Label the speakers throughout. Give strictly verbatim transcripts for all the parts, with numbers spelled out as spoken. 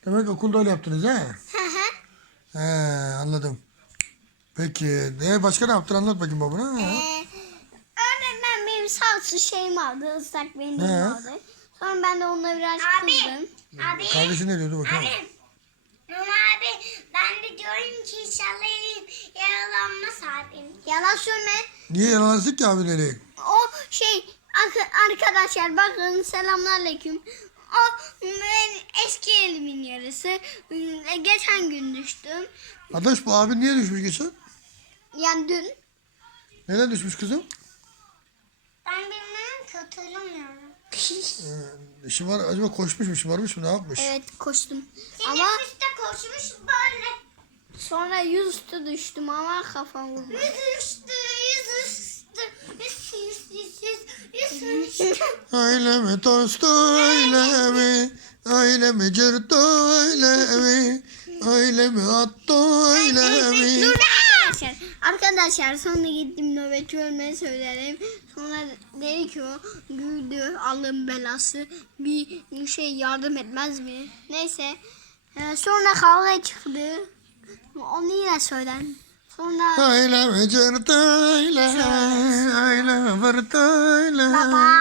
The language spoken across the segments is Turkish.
Speaker 1: Demek okulda öyle yaptınız ha?
Speaker 2: Hı hı.
Speaker 1: He, anladım. Peki. Ne, başka ne yaptın, anlat bakayım babana.
Speaker 2: Ee, öğretmen benim salça şeyimi aldı. Islak mendilimi
Speaker 1: He.
Speaker 2: aldı. Sonra ben de onunla biraz kızdım.
Speaker 3: Abi.
Speaker 1: Kardeşin ne diyordu bakalım?
Speaker 3: Abi. Ama abi ben de diyorum ki inşallah elim yaralanmaz abim.
Speaker 2: Yalan söyleme.
Speaker 1: Niye yalansın ki abileri?
Speaker 2: O şey ar- arkadaşlar bakın selamünaleyküm. O benim eski elimin yarısı. Geçen gün düştüm.
Speaker 1: Adaş, bu abin niye düşmüş geçen?
Speaker 2: Yani dün.
Speaker 1: Neden düşmüş kızım?
Speaker 3: Ben bilmem ki hatırlamıyorum.
Speaker 1: Ee, şımar, acaba koşmuş mu, şımarmış mı, ne yapmış?
Speaker 2: Evet koştum.
Speaker 3: Senin
Speaker 2: Ama
Speaker 3: üstte koşmuş böyle.
Speaker 2: sonra yüzüstü düştüm ama kafam vurdu.
Speaker 3: Yüz üstü, yüz üstü, yüz yüz yüz yüz yüz üstü.
Speaker 1: Öyle mi tostu, öyle mi? Öyle mi cırtı, öyle mi? Öyle mi attı, öyle mi?
Speaker 2: Dur arkadaşlar. Arkadaşlar sonra gittim nöbetçi ölmeyi söyledim. Sonra dedi ki o güldü alın belası bir şey yardım etmez mi? Neyse. Ee, sonra kavga çıktı. Onu yine söylen. Sonra
Speaker 1: Öyle mi cırtı, öyle mi? Öyle mi vırtı, öyle mi?
Speaker 3: Baba.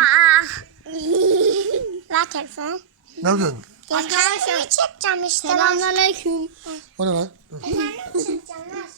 Speaker 3: Ver telefonu.
Speaker 1: Ne yapıyorsun?
Speaker 3: Ya kendimi çekeceğim işte.
Speaker 2: selamünaleyküm.
Speaker 1: O ne lan? Dur.
Speaker 3: Kendimi çekeceğim. Ver.